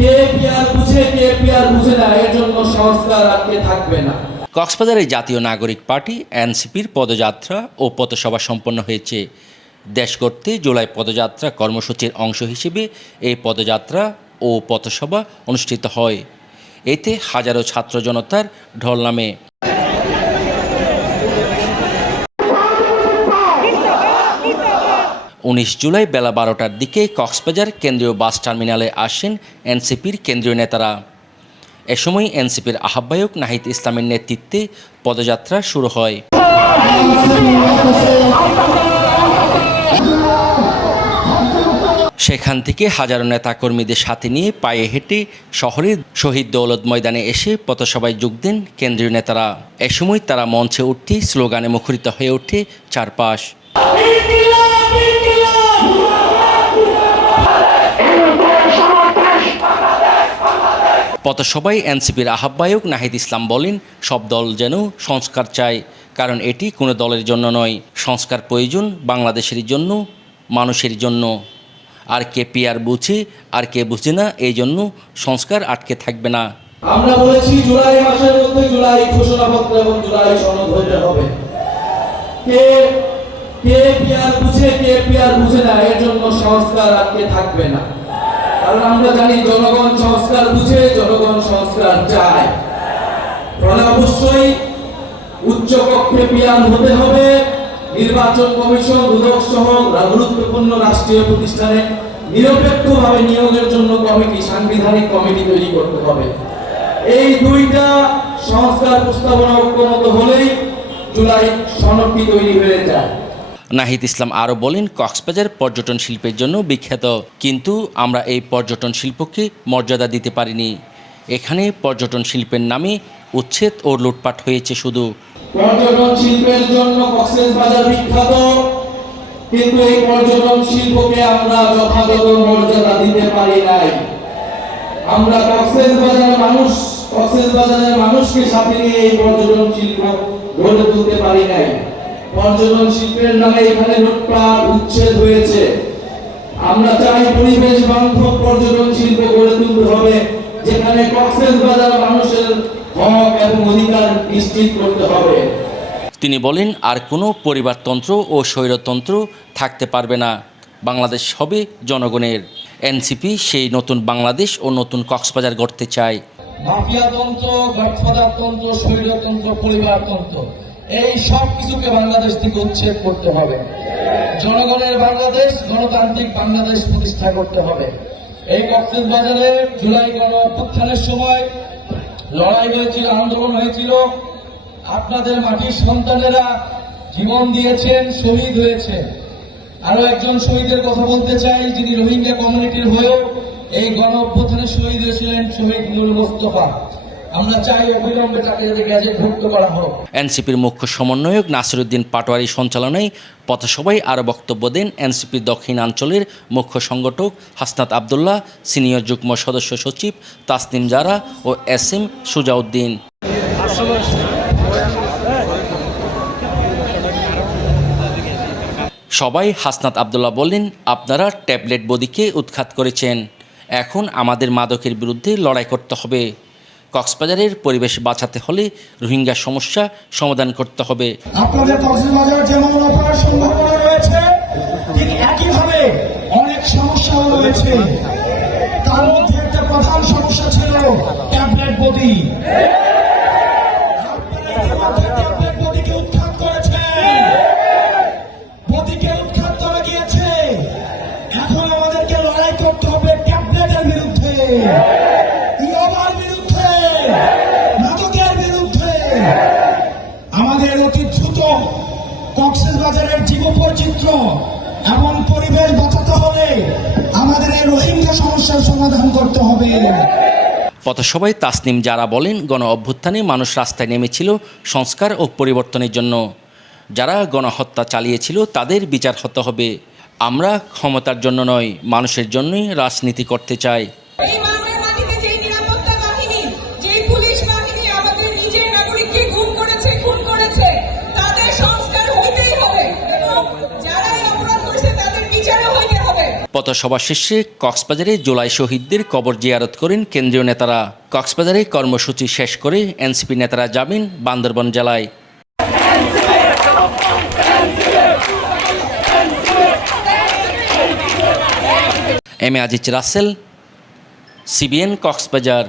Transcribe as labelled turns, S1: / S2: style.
S1: কে বুঝে বুঝে না এর জন্য সংস্কার আজকে থাকবে না।
S2: কক্সবাজারে জাতীয় নাগরিক পার্টি, এনসিপির পদযাত্রা ও পথসভা সম্পন্ন হয়েছে। দেশ করতে জুলাই পদযাত্রা কর্মসূচির অংশ হিসেবে এই পদযাত্রা ও পথসভা অনুষ্ঠিত হয়। এতে হাজারো ছাত্র জনতার ঢল নামে। উনিশ জুলাই বেলা বারোটার দিকে কক্সবাজার কেন্দ্রীয় বাস টার্মিনালে আসেন এনসিপির কেন্দ্রীয় নেতারা। এ সময় এনসিপির আহ্বায়ক নাহিদ ইসলামের নেতৃত্বে পদযাত্রা শুরু হয়। সেখান থেকে হাজারো নেতাকর্মীদের সাথে নিয়ে পায়ে হেঁটে শহরের শহীদ দৌলত ময়দানে এসে পথসভায় যোগ দেন কেন্দ্রীয় নেতারা। এ সময় তারা মঞ্চে উঠতে স্লোগানে মুখরিত হয়ে ওঠে চারপাশ। পথসভায় এনসিপির আহ্বায়ক নাহিদ ইসলাম বলেন, সব দল যেন সংস্কার চায়, কারণ এটি কোনো দলের জন্য নয়, সংস্কার প্রয়োজন বাংলাদেশের জন্য, মানুষের জন্য। আর কে পিয়ার বুঝে, আর কে বুঝে না, এই জন্য সংস্কার আটকে থাকবে না।
S1: আমরা বলেছি জুলাই মাসের মধ্যে জুলাই ঘোষণাপত্র এবং জুলাই সনদ হতে হবে। কে কে বুঝে কে বুঝে না, এর জন্য সংস্কার আটকে থাকবে না। কারণ আমরা জানি জনগণ সংস্কার বুঝে জনগণ সংস্কার চায়। অবশ্যই উচ্চ কক্ষে পিয়ার হতে হবে। নির্বাচন কমিশন দুদক সহ গুরুত্বপূর্ণ রাষ্ট্রীয় প্রতিষ্ঠানে নিরপেক্ষভাবে নিয়োগের জন্য কমিটি, সাংবিধানিক কমিটি তৈরি করতে হবে। এই দুইটা সংস্কার প্রস্তাবনা ঐক্যমত হলেই জুলাই সনদটি তৈরি হয়ে যায়।
S2: নাহিদ ইসলাম আরও বলেন, কক্সবাজার পর্যটন শিল্পের জন্য বিখ্যাত, কিন্তু আমরা এই পর্যটন শিল্পকে মর্যাদা দিতে পারিনি। এখানে পর্যটন শিল্পের নামে উচ্ছেদ ও লুটপাট হয়েছে শুধু।
S1: পর্যটন শিল্পের জন্য কক্সবাজার বিখ্যাত, কিন্তু এই পর্যটন শিল্পকে আমরা যথাযথ মর্যাদা দিতে পারি নাই। আমরা কক্সবাজারের মানুষ, কক্সবাজারের মানুষকে সাথে নিয়ে এই পর্যটন শিল্প গড়ে তুলতে পারি নাই। পর্যটন শিল্পের নামে এখানে লুটপাট উচ্ছেদ হয়েছে। আমরা চাই পরিবেশ বান্ধব পর্যটন শিল্প গড়ে তুলতে হবে যেখানে কক্সবাজার মানুষের হক এবং অধিকার নিশ্চিত করতে হবে।
S2: তিনি বলেন আর কোনো পরিবারতন্ত্র ও স্বৈরতন্ত্র থাকতে পারবে না। বাংলাদেশ হবে জনগণের। এনসিপি সেই নতুন বাংলাদেশ ও নতুন কক্সবাজার গড়তে চায়।
S1: মাফিয়াতন্ত্র গডফাদারতন্ত্র স্বৈরতন্ত্র পরিবারতন্ত্র। এই সব কিছুকে বাংলাদেশ থেকে উচ্ছেদ করতে হবে। জনগণের বাংলাদেশ, গণতান্ত্রিক বাংলাদেশ প্রতিষ্ঠা করতে হবে। এই কক্সেস বাজারে জুলাই গণ অভ্যুত্থানের সময় লড়াই হয়েছিল, আন্দোলন হয়েছিল। আপনাদের মাটির সন্তানেরা জীবন দিয়েছেন, শহীদ হয়েছে। আরও একজন শহীদের কথা বলতে চাই, যিনি রোহিঙ্গা কমিউনিটির হয়েও এই গণ অভ্যুত্থানে শহীদ হয়েছিলেন, শহীদ নুর মোস্তফা।
S2: এনসিপির মুখ্য সমন্বয়ক নাসিরুদ্দিন পাটোয়ারি সঞ্চালনায় পথসভায় আরও বক্তব্য দেন এনসিপির দক্ষিণাঞ্চলের মুখ্য সংগঠক হাসনাত আবদুল্লাহ, সিনিয়র যুগ্ম সদস্য সচিব তাসনিম জারা ও এস এম সুজাউদ্দিন। সবাই হাসনাত আবদুল্লাহ বললেন আপনারা ট্যাবলেট বদিকে উৎখাত করেছেন। এখন আমাদের মাদকের বিরুদ্ধে লড়াই করতে হবে। কক্সবাজারের পরিবেশ বাঁচাতে হলে রোহিঙ্গা সমস্যা সমাধান করতে হবে।
S3: আপনাদের কক্সবাজার যেমন অপার সম্ভাবনা কক্সবাজারের জীববৈচিত্র্য এবং পরিবেশ বাঁচাতে হলে আমাদের এই রোহিঙ্গা সমস্যার সমাধান করতে হবে।
S2: পথসভায় তাসনিম যারা বলেন, গণ অভ্যুত্থানে মানুষ রাস্তায় নেমেছিল সংস্কার ও পরিবর্তনের জন্য। যারা গণহত্যা চালিয়েছিল, তাদের বিচার হতে হবে। আমরা ক্ষমতার জন্য নয়, মানুষের জন্যই রাজনীতি করতে চাই। পথসভা শেষে কক্সবাজারে জুলাই শহীদদের কবর জিয়ারত করেন কেন্দ্রীয় নেতারা। কক্সবাজারে কর্মসূচি শেষ করে এনসিপি নেতারা যাবেন বান্দরবন জেলায়। M A Aziz Rasel, CBN Cox's Bazar.